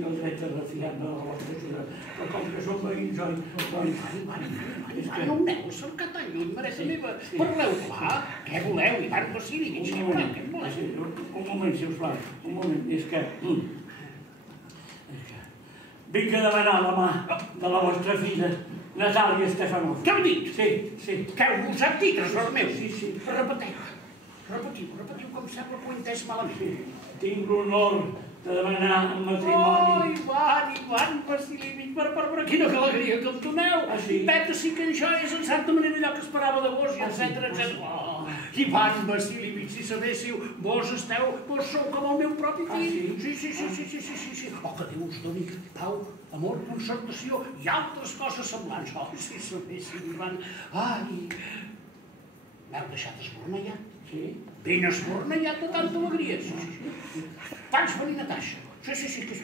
tinc el dret de refiar-me de la vostra ajuda, però com que som veïns, oi? No em aneu a cercar tan lluny, mareta meva. Parleu clar. Què voleu, Ivan Vasílievich? Què voleu? Un moment, sisplau, un moment. És que vinc a demanar la mà de la vostra filla, Natàlia Stefanov. Què heu dit? Sí, sí. Què heu usat dit, tresor meu? Sí, sí. Repetiu, com sembla que ho he entès malament. Tinc l'honor de demanar el matrimoni. Oh, Ivan Vasílievich, per quina alegria que em doneu. Vet sí que això és en certa manera allò que esperava de vos, i etcètera. Oh, Ivan Vasílievich, si sabéssiu, vos sou com el meu propi fill. Sí. Oh, que Déu us doni pau, amor, concertació i altres coses semblants. Oh, si sabéssiu, Ivan. Ai, m'heu deixat esbornellat. Sí? Ben esbornellat de tanta alegria. Sí. Vaig venir Natasha. Sí, que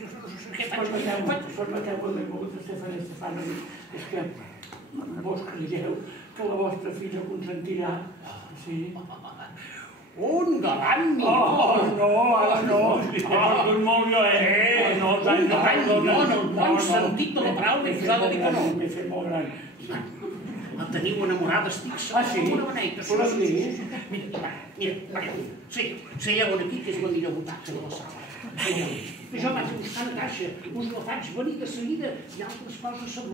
què faig? Permeteu que benvolgut Stefanovic, és que vos creieu que la vostra filla consentirà? Sí? Un galant millor! Oh, no, ara no! Perdut molt jo, No, en el bon sentit de la paraula, us ha de dir que no. M'he fet molt gran. La teniu enamorada, estic segur d'una beneita. Mira, seieu aquí, que és la millor votat de la sala. Jo vaig a buscar Natasha, us la faig venir de seguida i altres coses